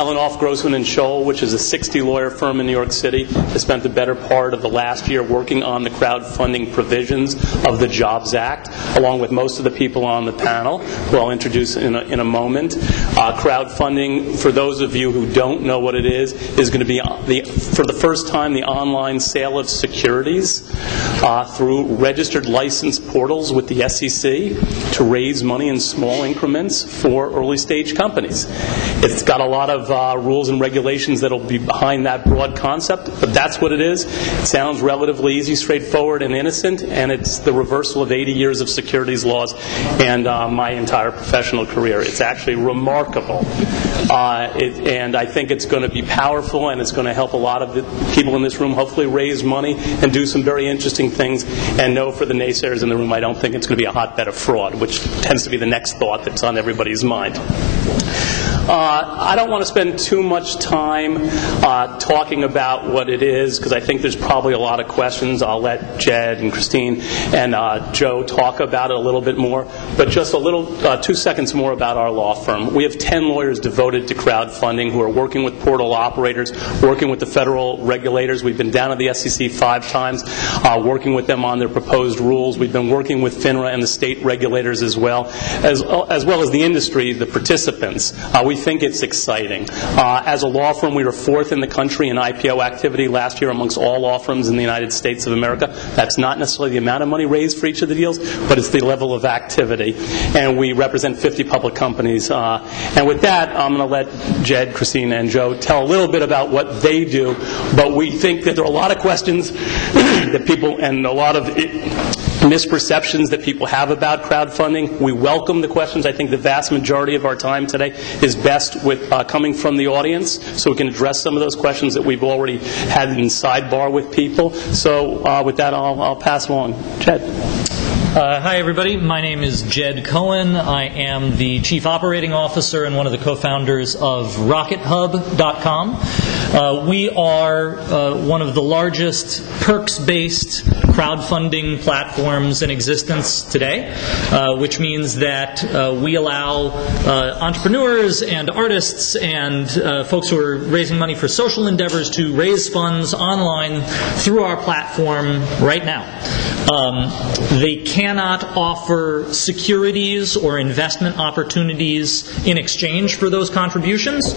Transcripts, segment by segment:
Elinoff, Grossman & Scholl, which is a 60-lawyer firm in New York City, has spent the better part of the last year working on the crowdfunding provisions of the Jobs Act, along with most of the people on the panel, who I'll introduce in a moment. Crowdfunding, for those of you who don't know what it is going to be, for the first time, the online sale of securities through registered license portals with the SEC to raise money in small increments for early-stage companies. It's got a lot of rules and regulations that will be behind that broad concept, but that's what it is. It sounds relatively easy, straightforward, and innocent, and it's the reversal of 80 years of securities laws and my entire professional career. It's actually remarkable, and I think it's going to be powerful, and it's going to help a lot of the people in this room hopefully raise money and do some very interesting things. And no, for the naysayers in the room, I don't think it's going to be a hotbed of fraud, which tends to be the next thought that's on everybody's mind. I don't want to spend too much time talking about what it is, because I think there's probably a lot of questions. I'll let Jed and Christine and Joe talk about it a little bit more. But just a little, 2 seconds more about our law firm. We have 10 lawyers devoted to crowdfunding who are working with portal operators, working with the federal regulators. We've been down to the SEC 5 times, working with them on their proposed rules. We've been working with FINRA and the state regulators as well as the industry, the participants. We think it's exciting. As a law firm, we were 4th in the country in IPO activity last year amongst all law firms in the United States of America. That's not necessarily the amount of money raised for each of the deals, but it's the level of activity. And we represent 50 public companies. And with that, I'm going to let Jed, Christine, and Joe tell a little bit about what they do. But we think that there are a lot of questions that people, and a lot of misperceptions that people have about crowdfunding. We welcome the questions. I think the vast majority of our time today is best with coming from the audience, so we can address some of those questions that we've already had in sidebar with people. So with that, I'll pass along. Jed. Hi, everybody. My name is Jed Cohen. I am the Chief Operating Officer and one of the co-founders of RocketHub.com. We are one of the largest perks-based crowdfunding platforms in existence today, which means that we allow entrepreneurs and artists and folks who are raising money for social endeavors to raise funds online through our platform right now. They cannot offer securities or investment opportunities in exchange for those contributions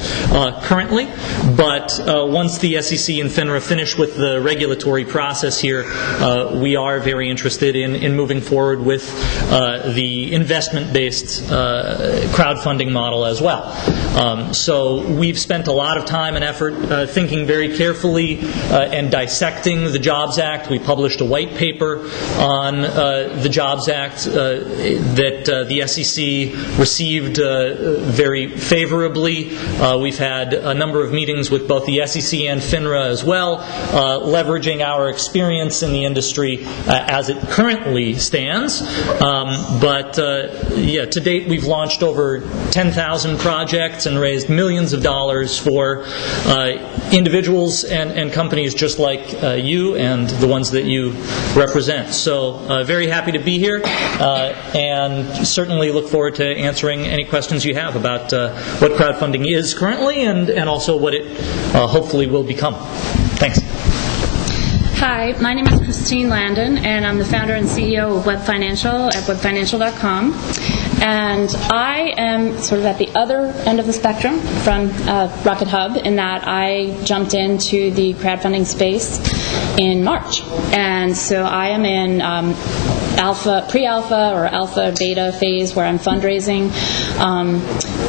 currently, but once the SEC and FINRA finish with the regulatory process here, we are very interested in moving forward with the investment-based crowdfunding model as well. So we've spent a lot of time and effort thinking very carefully and dissecting the Jobs Act. We published a white paper on the Jobs Act that the SEC received very favorably. We've had a number of meetings with both the SEC and FINRA as well, leveraging our experience in the industry as it currently stands. To date, we've launched over 10,000 projects and raised millions of dollars for individuals and companies just like you and the ones that you represent. So very happy to be here and certainly look forward to answering any questions you have about what crowdfunding is currently and also what it hopefully will become. Thanks. Hi, my name is Christine Landon, and I'm the founder and CEO of Web Financial at webfinancial.com. And I am sort of at the other end of the spectrum from Rocket Hub in that I jumped into the crowdfunding space in March. And so I am in pre-alpha or alpha beta phase where I'm fundraising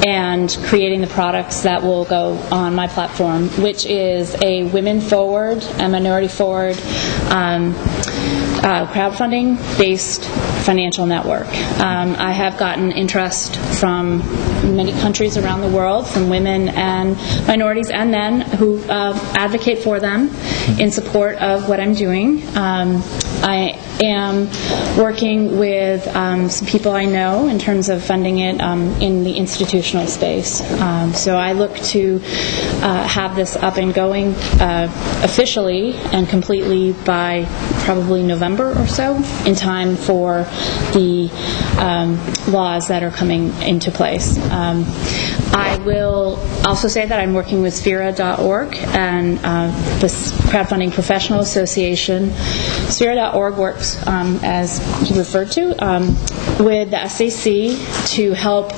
and creating the products that will go on my platform, which is a women-forward and minority-forward crowdfunding-based financial network. I have gotten interest from many countries around the world, from women and minorities and men who advocate for them in support of what I'm doing. I am working with some people I know in terms of funding it in the institutional space. So I look to have this up and going officially and completely by probably November or so, in time for the laws that are coming into place. I will also say that I'm working with Sphera.org and the Crowdfunding Professional Association. Sphera.org works, as you referred to, with the SEC to help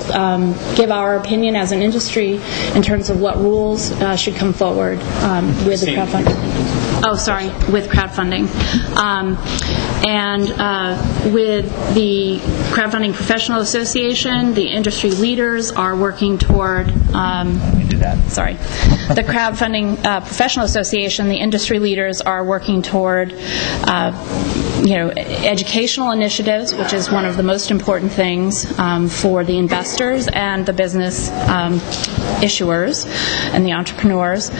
give our opinion as an industry in terms of what rules should come forward with the crowdfunding. With crowdfunding. And with the Crowdfunding Professional Association, the industry leaders are working toward, the Crowdfunding Professional Association, the industry leaders are working toward, educational initiatives, which is one of the most important things for the investors and the business issuers and the entrepreneurs.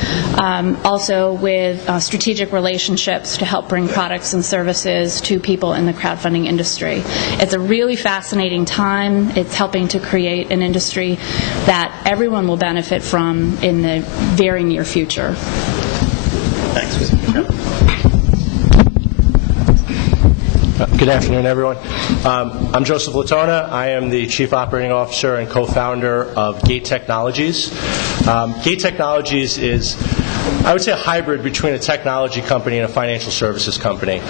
Also with strategic relationships to help bring products and services to people in the crowdfunding industry. It's a really fascinating time. It's helping to create an industry that everyone will benefit from in the very near future. Thanks. Good afternoon, everyone. I'm Joseph Latona. I am the Chief Operating Officer and co-founder of Gate Technologies. Gate Technologies is, I would say, a hybrid between a technology company and a financial services company.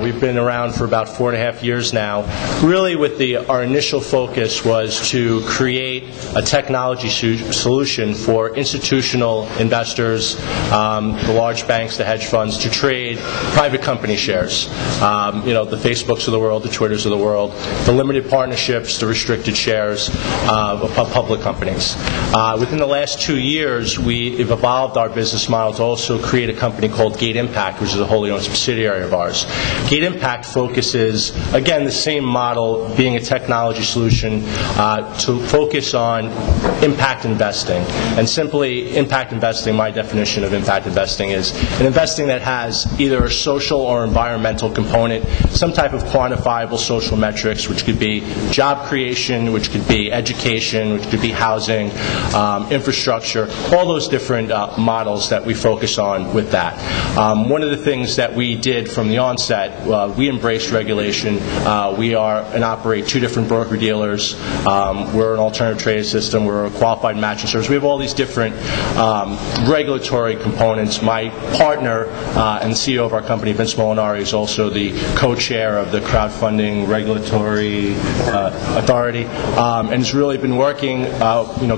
We've been around for about 4.5 years now. Really, our initial focus was to create a technology solution for institutional investors, the large banks, the hedge funds, to trade private company shares. The Facebooks of the world, the Twitters of the world, the limited partnerships, the restricted shares of public companies. Within the last 2 years, we've evolved our business model to also create a company called Gate Impact, which is a wholly owned subsidiary of ours. Gate Impact focuses, again, the same model, being a technology solution, to focus on impact investing. And simply, impact investing, my definition of impact investing is an investing that has either a social or environmental component, some type of quantifiable social metrics, which could be job creation, which could be education, which could be housing, infrastructure, all those different models that we focus on with that. One of the things that we did from the onset, we embraced regulation. We are and operate 2 different broker-dealers. We're an alternative trading system. We're a qualified matching service. We have all these different regulatory components. My partner and the CEO of our company, Vince Molinari, is also the co-chair of the Crowdfunding Regulatory Authority, and has really been working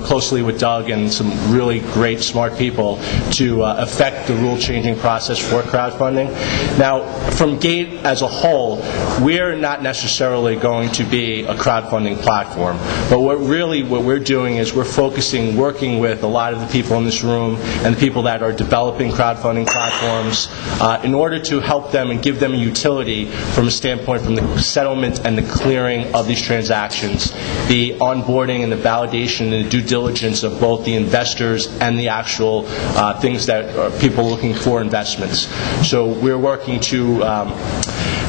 closely with Doug and some really great, smart people to affect the rule-changing process for crowdfunding. Now, from Gate as a whole, we're not necessarily going to be a crowdfunding platform, but what we're doing is we're working with a lot of the people in this room and the people that are developing crowdfunding platforms in order to help them and give them a utility from a standpoint from the settlement and the clearing of these transactions, the onboarding and the validation and the due diligence of both the investors and the actual things that are people looking for investments. So we're working to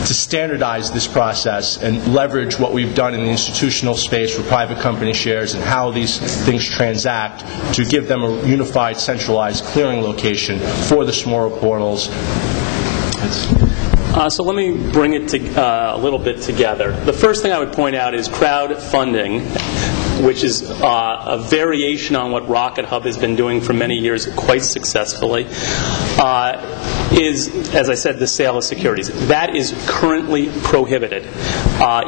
standardize this process and leverage what we've done in the institutional space for private company shares and how these things transact to give them a unified, centralized clearing location for the smaller portals. So let me bring it a little bit together. The first thing I would point out is crowdfunding, which is a variation on what Rocket Hub has been doing for many years quite successfully, is, as I said, the sale of securities. That is currently prohibited.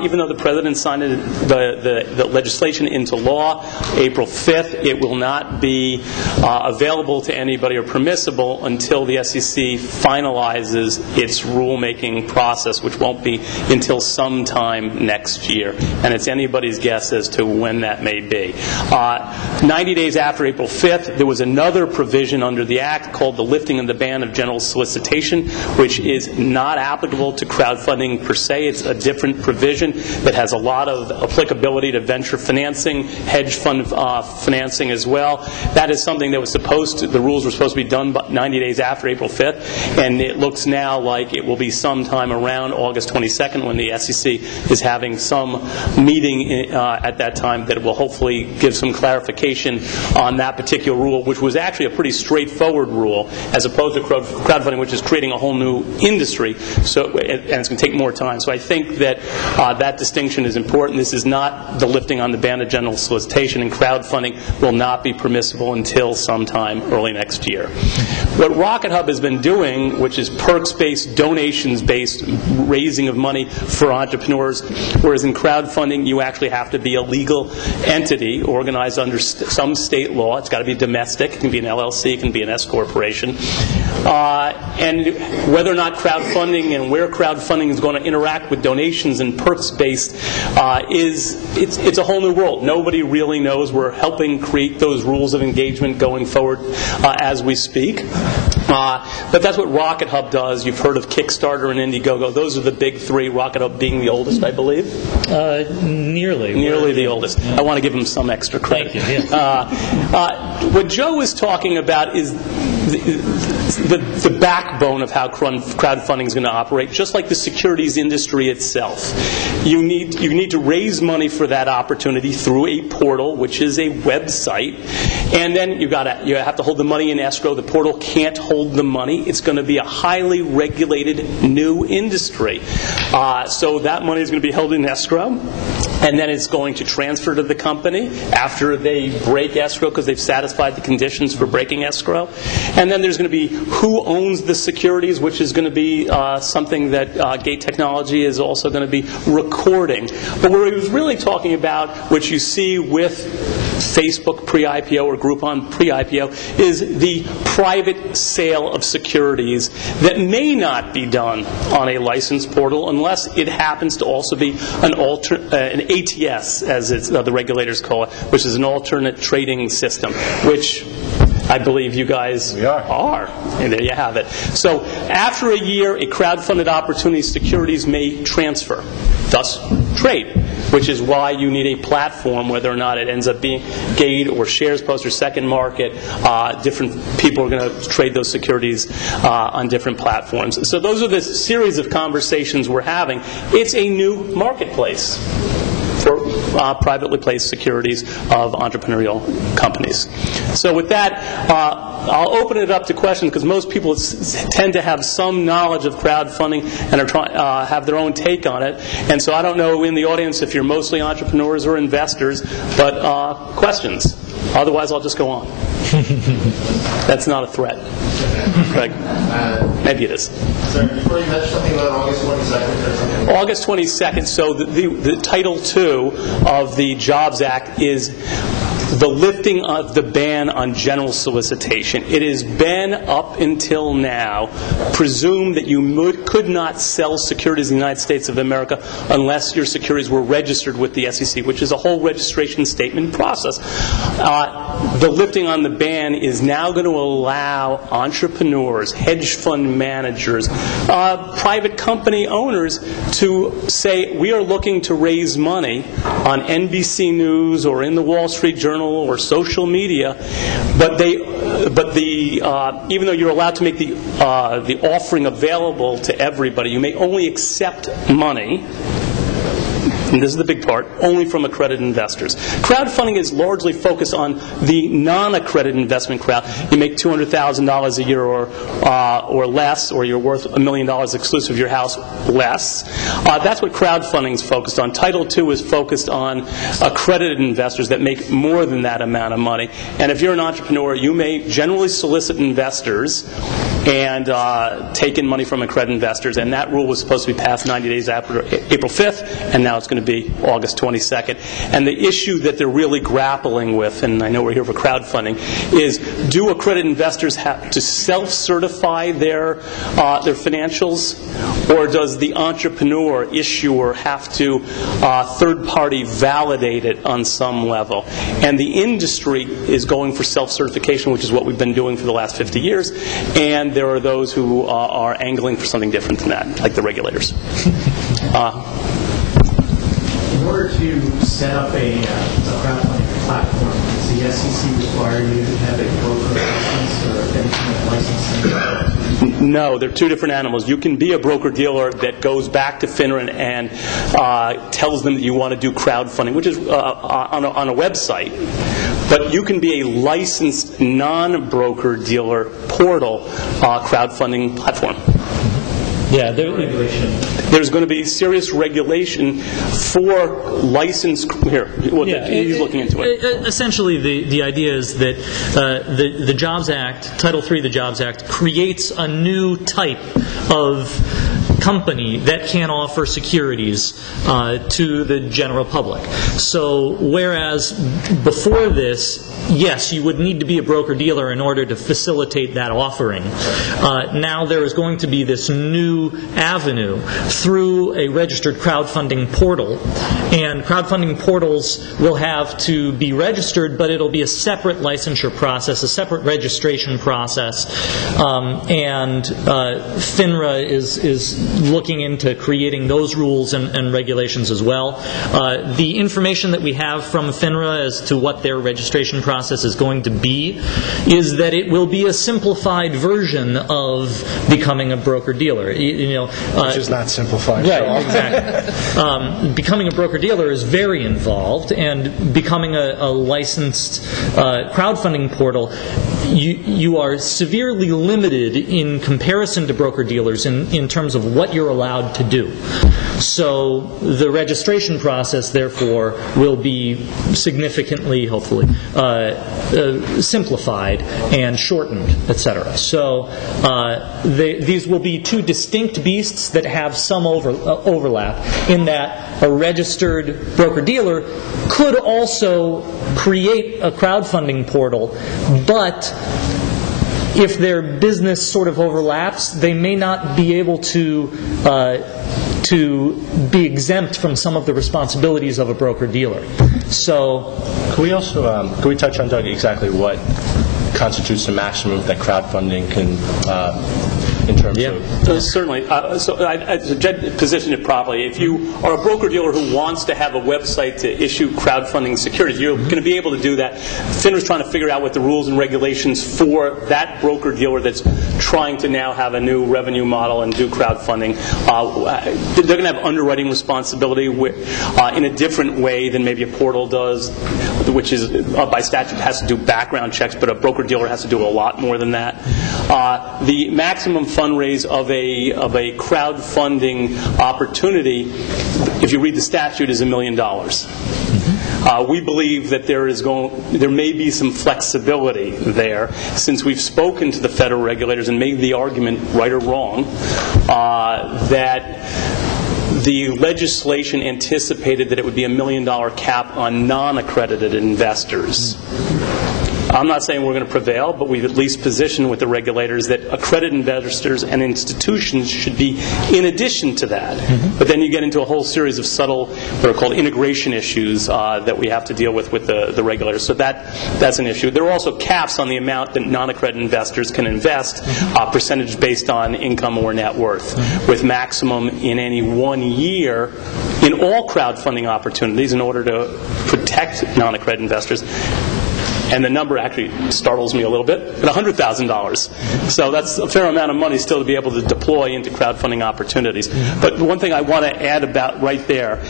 Even though the President signed the legislation into law April 5th, it will not be available to anybody or permissible until the SEC finalizes its rulemaking process, which won't be until sometime next year. And it's anybody's guess as to when that may be. 90 days after April 5th, there was another provision under the Act called the lifting of the ban of general solicitation, which is not applicable to crowdfunding per se. It's a different provision that has a lot of applicability to venture financing, hedge fund financing as well. That is something that was the rules were supposed to be done 90 days after April 5th, and it looks now like it will be sometime around August 22nd when the SEC is having some meeting at that time that will hopefully give some clarification on that particular rule, which was actually a pretty straightforward rule, as opposed to crowdfunding, which is creating a whole new industry, and it's going to take more time. So I think that that distinction is important. This is not the lifting on the ban of general solicitation, and crowdfunding will not be permissible until sometime early next year. What Rocket Hub has been doing, which is perks-based, donations-based raising of money for entrepreneurs, whereas in crowdfunding you actually have to be a legal entity organized under some state law. It's got to be domestic. It can be an LLC. It can be an S corporation. And whether or not crowdfunding and where crowdfunding is going to interact with donations and perks-based it's a whole new world. Nobody really knows. We're helping create those rules of engagement going forward as we speak. But that's what Rocket Hub does. You've heard of Kickstarter and Indiegogo. Those are the big three, Rocket Hub being the oldest, I believe. Nearly the oldest. I want to give them some extra credit. Thank you. What Joe is talking about is the backbone of how crowdfunding is going to operate, just like the securities industry itself. You need to raise money for that opportunity through a portal, which is a website, and then you have to hold the money in escrow. The portal can't hold the money. It's going to be a highly regulated new industry. So that money is going to be held in escrow, and then it's going to transfer to the company after they break escrow because they've satisfied the conditions for breaking escrow. And then there's going to be who owns the securities, which is going to be something that Gate Technology is also going to be recording. But what he was really talking about, which you see with Facebook pre-IPO or Groupon pre-IPO, is the private sale of securities that may not be done on a licensed portal unless it happens to also be an ATS, as the regulators call it, which is an alternate trading system, which I believe you guys are. And there you have it. So after a year, a crowdfunded opportunity securities may transfer, thus trade, which is why you need a platform, whether or not it ends up being Gate or Shares Post or Second Market. Different people are going to trade those securities on different platforms. So those are the series of conversations we're having. It's a new marketplace for privately placed securities of entrepreneurial companies. So with that, I'll open it up to questions because most people tend to have some knowledge of crowdfunding and are have their own take on it. And so I don't know in the audience if you're mostly entrepreneurs or investors, but questions. Otherwise, I'll just go on. That's not a threat. Craig? Maybe it is. Sorry, before you mentioned something about August 22nd or something. August 22nd, so the Title II of the Jobs Act is the lifting of the ban on general solicitation. It has been, up until now, presumed that you could not sell securities in the United States of America unless your securities were registered with the SEC, which is a whole registration statement process. The lifting on the ban is now going to allow entrepreneurs, hedge fund managers, private company owners to say, we are looking to raise money on NBC News or in the Wall Street Journal or social media, but even though you're allowed to make the offering available to everybody, you may only accept money, and this is the big part, only from accredited investors. Crowdfunding is largely focused on the non-accredited investment crowd. You make $200,000 a year or less, or you're worth $1 million exclusive of your house less. That's what crowdfunding is focused on. Title II is focused on accredited investors that make more than that amount of money. And if you're an entrepreneur, you may generally solicit investors and take in money from accredited investors. And that rule was supposed to be passed 90 days after April 5th, and now it's going to be August 22nd. And the issue that they're really grappling with, and I know we're here for crowdfunding, is do accredited investors have to self-certify their financials, or does the entrepreneur, issuer, have to third-party validate it on some level? And the industry is going for self-certification, which is what we've been doing for the last 50 years, and there are those who are angling for something different than that, like the regulators. In order to set up a crowdfunding platform, does the SEC require you to have a broker license or any kind of licensing? No, they're two different animals. You can be a broker-dealer that goes back to FINRA and tells them that you want to do crowdfunding, which is on a website. But you can be a licensed non-broker-dealer portal crowdfunding platform. Yeah, there's going to be serious regulation for licensed. He's looking into it. Essentially, the idea is that the Jobs Act, Title III of the Jobs Act, creates a new type of company that can offer securities to the general public. So whereas before this, yes, you would need to be a broker-dealer in order to facilitate that offering, now there is going to be this new avenue through a registered crowdfunding portal. And crowdfunding portals will have to be registered, but it'll be a separate licensure process, a separate registration process. And FINRA is looking into creating those rules and regulations as well. The information that we have from FINRA as to what their registration process is going to be is that it will be a simplified version of becoming a broker-dealer. Which is not simplified. Right, exactly. Becoming a broker-dealer is very involved, and becoming a licensed crowdfunding portal, you are severely limited in comparison to broker-dealers in terms of what you're allowed to do. So the registration process, therefore, will be significantly, hopefully, simplified and shortened, etc. So these will be two distinct beasts that have some overlap in that a registered broker-dealer could also create a crowdfunding portal, but if their business sort of overlaps, they may not be able to be exempt from some of the responsibilities of a broker-dealer. So, can we touch on, Doug, exactly what constitutes the maximum that crowdfunding can in terms of? Certainly. So I position it properly. If you are a broker-dealer who wants to have a website to issue crowdfunding securities, you're going to be able to do that. FINRA's trying to figure out what the rules and regulations for that broker-dealer that's trying to now have a new revenue model and do crowdfunding. They're going to have underwriting responsibility in a different way than maybe a portal does, which is by statute has to do background checks, but a broker-dealer has to do a lot more than that. The maximum fundraise of a crowdfunding opportunity, if you read the statute, is $1 million. We believe that there may be some flexibility there, since we've spoken to the federal regulators and made the argument, right or wrong, that the legislation anticipated that it would be $1 million cap on non-accredited investors. I'm not saying we're going to prevail, but we've at least positioned with the regulators that accredited investors and institutions should be in addition to that. But then you get into a whole series of subtle, what are called integration issues that we have to deal with the regulators. So that's an issue. There are also caps on the amount that non-accredited investors can invest, percentage based on income or net worth, with maximum in any 1 year in all crowdfunding opportunities in order to protect non-accredited investors. And the number actually startles me a little bit, but $100,000. So that's a fair amount of money still to be able to deploy into crowdfunding opportunities. But one thing I want to add about right there,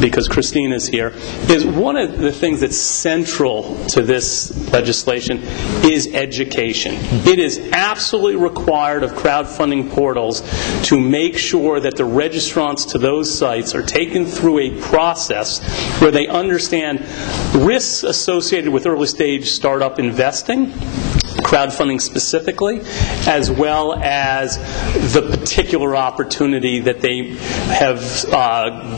because Christine is here, is one of the things that's central to this legislation is education. It is absolutely required of crowdfunding portals to make sure that the registrants to those sites are taken through a process where they understand risks associated with early stage startup investing, crowdfunding specifically, as well as the particular opportunity that they have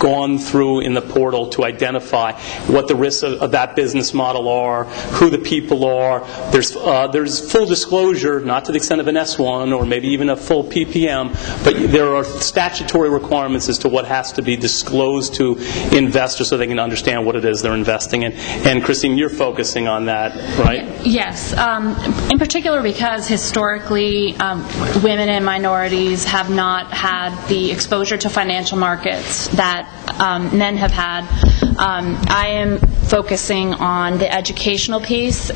gone through in the portal to identify what the risks of that business model are, who the people are. There's full disclosure, not to the extent of an S1 or maybe even a full PPM, but there are statutory requirements as to what has to be disclosed to investors so they can understand what it is they're investing in. And Christine, you're focusing on that, right? Yes. In particular because historically women and minorities have not had the exposure to financial markets that men have had. I am focusing on the educational piece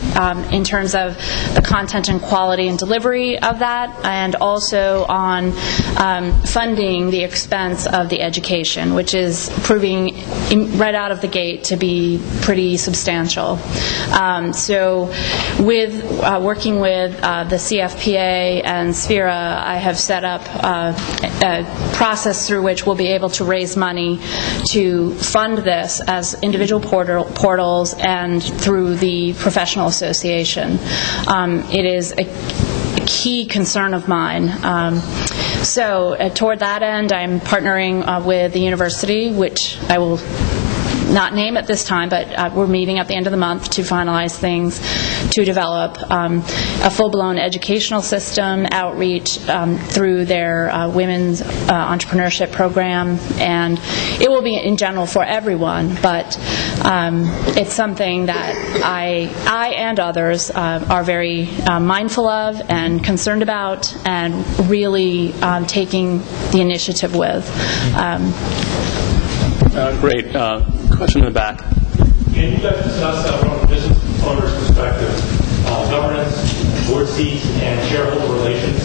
in terms of the content and quality and delivery of that, and also on funding the expense of the education, which is proving right out of the gate to be pretty substantial. So with working with the CFPA and Sphera, I have set up a process through which we'll be able to raise money to fund this as individual portals and through the professional association. It is a key concern of mine. So toward that end, I'm partnering with the university, which I will not name at this time, but we're meeting at the end of the month to finalize things, to develop a full-blown educational system, outreach through their women's entrepreneurship program, and it will be in general for everyone, but it's something that I and others are very mindful of and concerned about and really taking the initiative with. Great. Question in the back. Can you guys discuss from a business owner's perspective, governance, board seats, and shareholder relations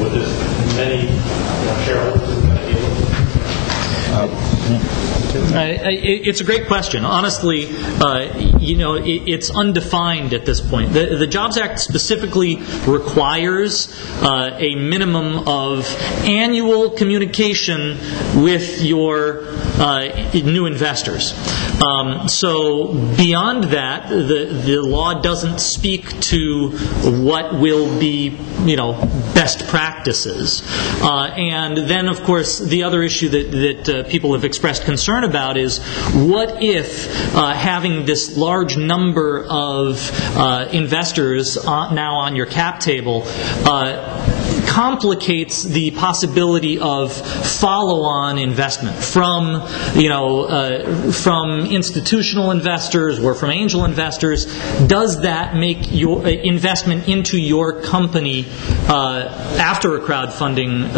with this many shareholders who are going to deal with? It's a great question. Honestly, it's undefined at this point. The Jobs Act specifically requires a minimum of annual communication with your new investors. So beyond that, the law doesn't speak to what will be, best practices. And then, of course, the other issue that people have expressed concern about is what if having this large number of investors now on your cap table complicates the possibility of follow-on investment from institutional investors or from angel investors. Does that make your investment into your company after a crowdfunding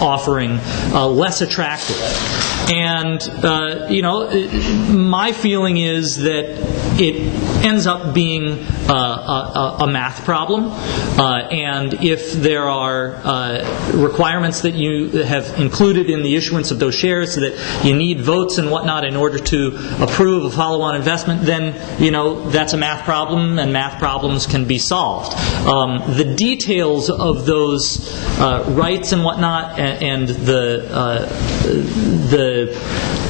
offering less attractive? And my feeling is that it ends up being a math problem, and if there are requirements that you have included in the issuance of those shares, so that you need votes and whatnot in order to approve a follow-on investment, then that's a math problem, and math problems can be solved. The details of those rights and whatnot, and the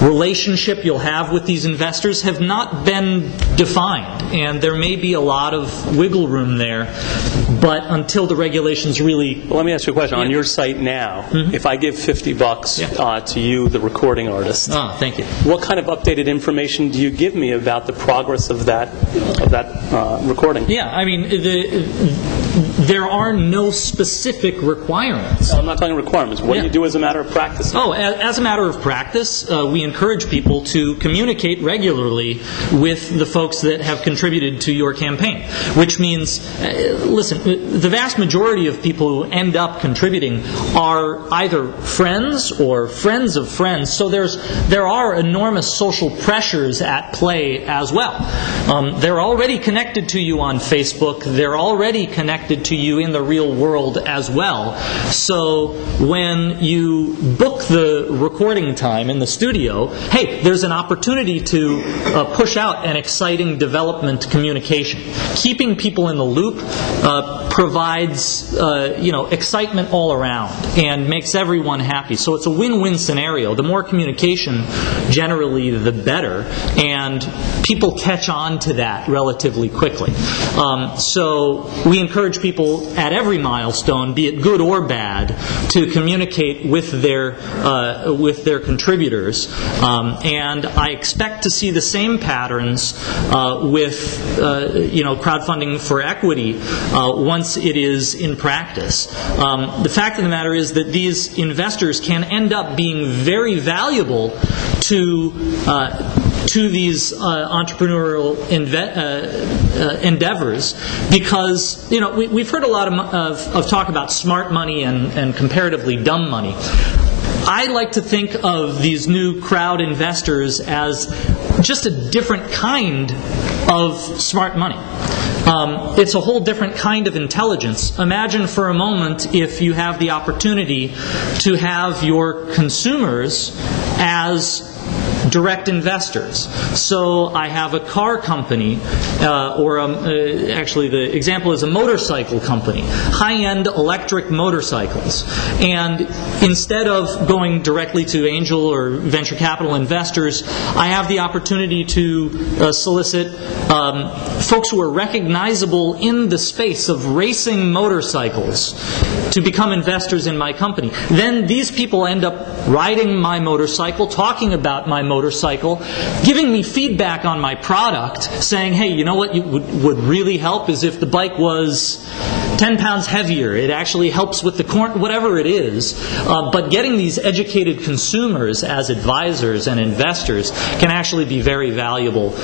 relationship you'll have with these investors have not been defined, and there may be a lot of wiggle room there, but until the regulations really... Well, let me ask you a question. On your site now, if I give $50 to you, the recording artist, thank you. What kind of updated information do you give me about the progress of that recording? Yeah, I mean, there are no specific requirements. No, I'm not talking requirements. What do you do as a matter of practice? As a matter of practice, we encourage people to communicate regularly with the folks that have contributed to your campaign, which means, listen, the vast majority of people who end up contributing are either friends or friends of friends, so there are enormous social pressures at play as well. They're already connected to you on Facebook. They're already connected to you in the real world as well. So when you book the recording time in the studio, hey, there's an opportunity to push out an exciting development communication. Keeping people in the loop provides excitement all around and makes everyone happy. So it's a win-win scenario. The more communication, generally, the better, and people catch on to that relatively quickly. So we encourage people at every milestone, be it good or bad, to communicate with their contributors. And I expect to see the same patterns with crowdfunding for equity once it is in practice. The fact of the matter is that these investors can end up being very valuable to these entrepreneurial endeavors, because we've heard a lot of talk about smart money and comparatively dumb money. I like to think of these new crowd investors as just a different kind of smart money. It's a whole different kind of intelligence. Imagine for a moment if you have the opportunity to have your consumers as direct investors. So I have a car company, actually the example is a motorcycle company, high-end electric motorcycles. And instead of going directly to angel or venture capital investors, I have the opportunity to solicit folks who are recognizable in the space of racing motorcycles to become investors in my company. Then these people end up riding my motorcycle, talking about my motorcycle, giving me feedback on my product, saying, hey, you know what would really help is if the bike was 10 pounds heavier. It actually helps with the whatever it is. But getting these educated consumers as advisors and investors can actually be very valuable.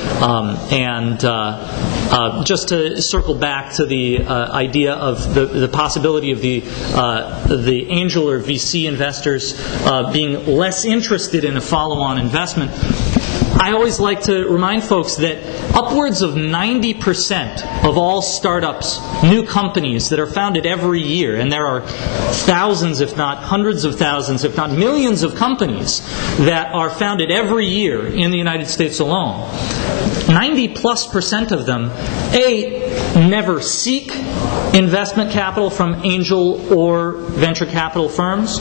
Just to circle back to the idea of the possibility of the angel or VC investors being less interested in a follow-on investment, I always like to remind folks that upwards of 90% of all startups, new companies that are founded every year, and there are thousands, if not hundreds of thousands, if not millions of companies that are founded every year in the United States alone, 90+% of them, never seek investment capital from angel or venture capital firms,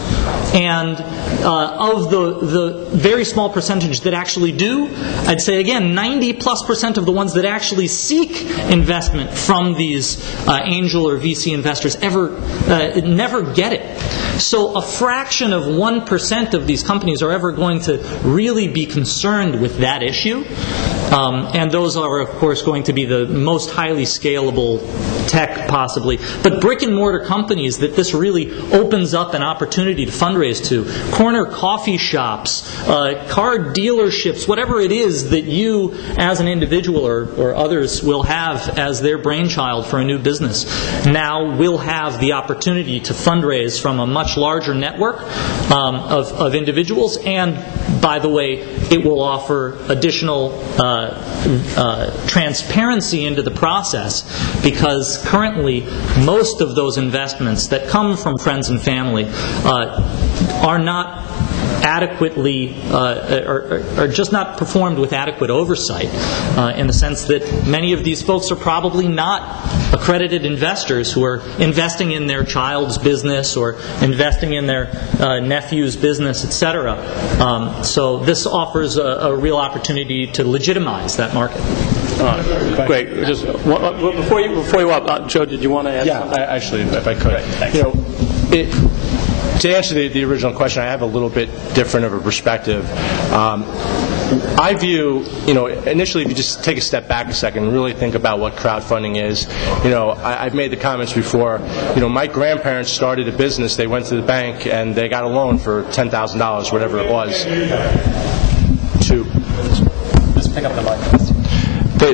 and of the very small percentage that actually do, I'd say again, 90+% of the ones that actually seek investment from these angel or VC investors never get it. So a fraction of 1% of these companies are ever going to really be concerned with that issue. And those are, of course, going to be the most highly scalable tech, possibly. But brick-and-mortar companies that this really opens up an opportunity to fundraise to, corner coffee shops, car dealerships, whatever it is that you, as an individual or others, will have as their brainchild for a new business, now will have the opportunity to fundraise from a much larger network of individuals. And, by the way, it will offer additional transparency into the process, because currently most of those investments that come from friends and family are not adequately, are just not performed with adequate oversight, in the sense that many of these folks are probably not accredited investors who are investing in their child's business or investing in their nephew's business, etc. So this offers a real opportunity to legitimize that market. Great. Just before you up, Joe, did you want to add something? Yeah, actually, if I could. Right, to answer the original question, I have a little bit different of a perspective. I view, initially, if you just take a step back a second and really think about what crowdfunding is, I've made the comments before, my grandparents started a business, they went to the bank and they got a loan for $10,000, whatever it was. Just pick up the mic.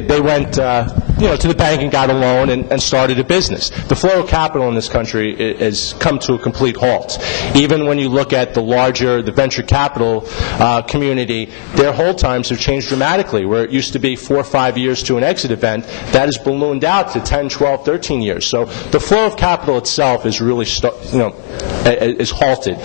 They went to the bank and got a loan and started a business. The flow of capital in this country has come to a complete halt. Even when you look at the venture capital community, their hold times have changed dramatically. Where it used to be 4 or 5 years to an exit event, that has ballooned out to 10, 12, 13 years. So the flow of capital itself is really is halted.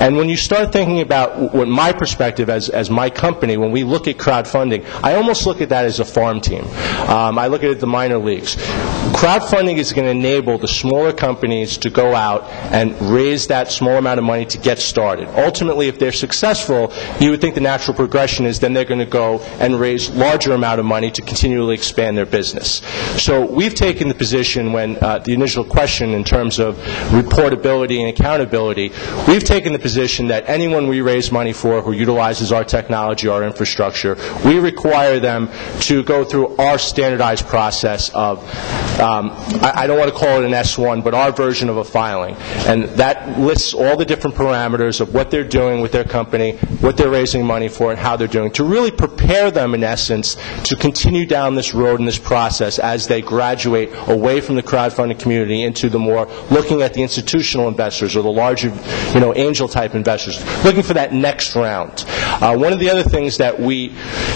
And when you start thinking about what my perspective as my company, when we look at crowdfunding, I almost look at that as a farm team. I look at it the minor leagues. Crowdfunding is going to enable the smaller companies to go out and raise that small amount of money to get started. Ultimately, if they're successful, you would think the natural progression is then they're going to go and raise larger amount of money to continually expand their business. So we've taken the position when the initial question in terms of reportability and accountability, we've taken the position that anyone we raise money for who utilizes our technology, our infrastructure, we require them to go through our standardized process. process of, I don't want to call it an S1, but our version of a filing. And that lists all the different parameters of what they're doing with their company, what they're raising money for, and how they're doing, to really prepare them, in essence, to continue down this road in this process as they graduate away from the crowdfunding community into the more looking at the institutional investors or the larger, angel-type investors, looking for that next round. One of the other things that we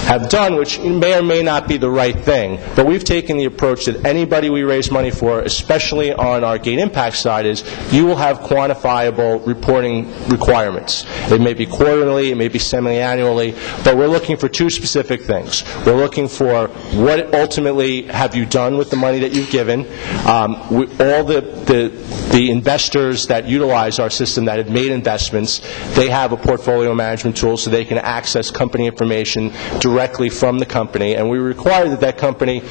have done, which may or may not be the right thing, but we've taken the approach that anybody we raise money for, especially on our Gate Impact side, is you will have quantifiable reporting requirements. It may be quarterly, it may be semi-annually, but we're looking for two specific things. We're looking for what ultimately have you done with the money that you've given. All the investors that utilize our system that have made investments, they have a portfolio management tool so they can access company information directly from the company, and we require that that company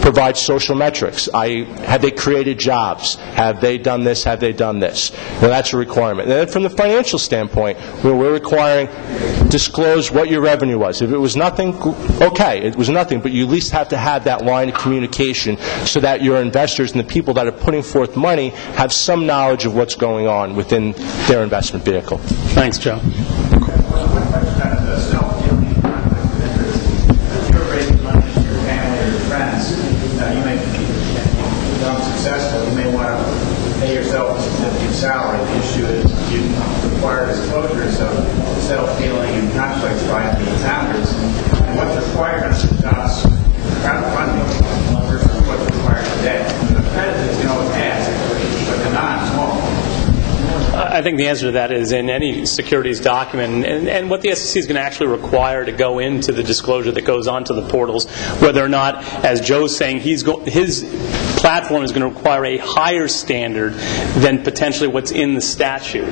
provide social metrics. Have they created jobs? Have they done this? Have they done this? Now, that's a requirement. And then from the financial standpoint, we're requiring disclose what your revenue was. If it was nothing, okay, it was nothing, but you at least have to have that line of communication so that your investors and the people that are putting forth money have some knowledge of what's going on within their investment vehicle. Thanks, Joe. Salary. The issue is you require disclosures of self-dealing and conflicts by the founders, and what's required on the jobs crowdfunding versus what's required today. The president can always ask, but the non-small. I think the answer to that is in any securities document, and what the SEC is going to actually require to go into the disclosure that goes onto the portals, whether or not, as Joe's saying, his platform is going to require a higher standard than potentially what's in the statute.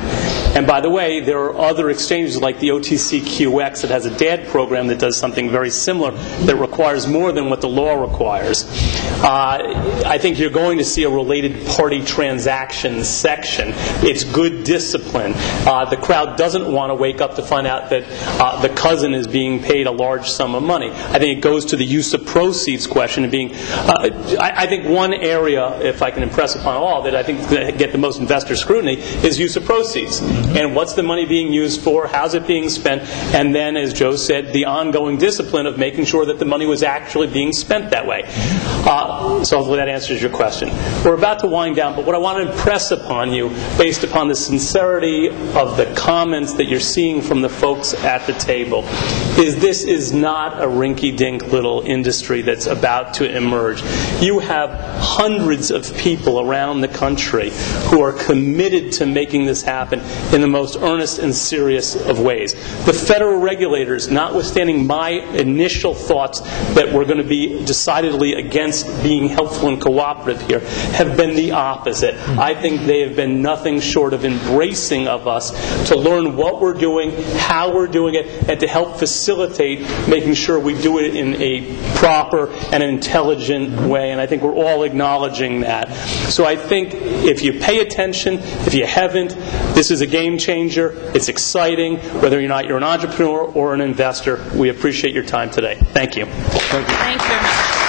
And by the way, there are other exchanges like the OTCQX that has a DAD program that does something very similar that requires more than what the law requires. I think you're going to see a related party transactions section. It's good discipline. The crowd doesn't want to wake up to find out that the cousin is being paid a large sum of money. I think it goes to the use of proceeds question and being, I think one area, if I can impress upon all, that I think get the most investor scrutiny is use of proceeds. And what's the money being used for? How's it being spent? And then, as Joe said, the ongoing discipline of making sure that the money was actually being spent that way. So hopefully that answers your question. We're about to wind down, but what I want to impress upon you, based upon the sincerity of the comments that you're seeing from the folks at the table, is this is not a rinky-dink little industry that's about to emerge. You have hundreds of people around the country who are committed to making this happen in the most earnest and serious of ways. The federal regulators, notwithstanding my initial thoughts that we're going to be decidedly against being helpful and cooperative here, have been the opposite. I think they have been nothing short of embracing of us to learn what we're doing, how we're doing it, and to help facilitate making sure we do it in a proper and intelligent way. And I think we're all acknowledging that. So I think if you pay attention, if you haven't, this is a game changer. It's exciting. Whether or not you're an entrepreneur or an investor, we appreciate your time today. Thank you. Thank you very much.